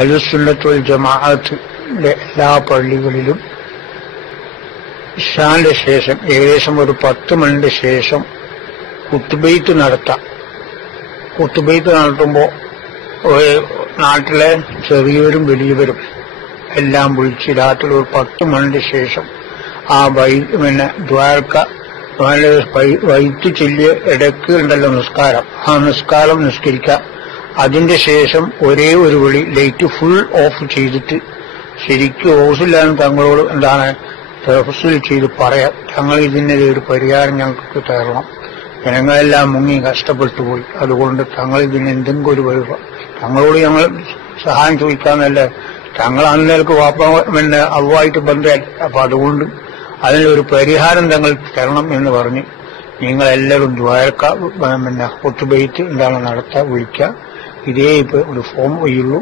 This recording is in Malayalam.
അഹ്ലുസുന്നത്ത് വൽ ജമാഅത്തിന്റെ എല്ലാ പള്ളികളിലും ഇശാന്റെ ശേഷം ഏകദേശം ഒരു 10 മണിന്റെ ശേഷം ഖുത്ബത്ത് നടത്താം. ഖുത്ബത്ത് നടത്തുമ്പോൾ നാട്ടിലെ ചെറിയവരും വലിയവരും എല്ലാം വിളിച്ച് രാത്രി ഒരു 10 മണിന്റെ ശേഷം ആ വൈത്ത് ചൊല്ലിയ ഇടയ്ക്ക് ഉണ്ടല്ലോ നിസ്കാരം, ആ നിസ്കാരം നിസ്കരിക്കാം. അതിന്റെ ശേഷം ഒരേ ഒരു വിളി ലൈറ്റ് ഫുൾ ഓഫ് ചെയ്തിട്ട് ശരിക്കും ഓസില്ലാന്ന് തങ്ങളോട് എന്താണ് തഫ്സീൽ ചെയ്ത് പറയാം. ഞങ്ങൾ ഇതിന്റെ ഒരു പരിഹാരം ഞങ്ങൾക്ക് തരണം, ജനങ്ങളെല്ലാം മുങ്ങി കഷ്ടപ്പെട്ടു പോയി, അതുകൊണ്ട് തങ്ങൾ ഇതിന് എന്തെങ്കിലും ഒരു തങ്ങളോട് ഞങ്ങൾ സഹായം ചോദിക്കാന്നല്ല, തങ്ങൾ അന്നേർക്ക് അവുമായിട്ട് ബന്ധമല്ല. അപ്പൊ അതുകൊണ്ട് അതിനൊരു പരിഹാരം തങ്ങൾ തരണം എന്ന് പറഞ്ഞ് നിങ്ങളെല്ലാവരും ഖുത്ബത്ത് എന്താണ് നടത്താൻ വിളിക്കുക. ഇതേ ഇപ്പൊ ഒരു ഫോം വഴിയുള്ളൂ.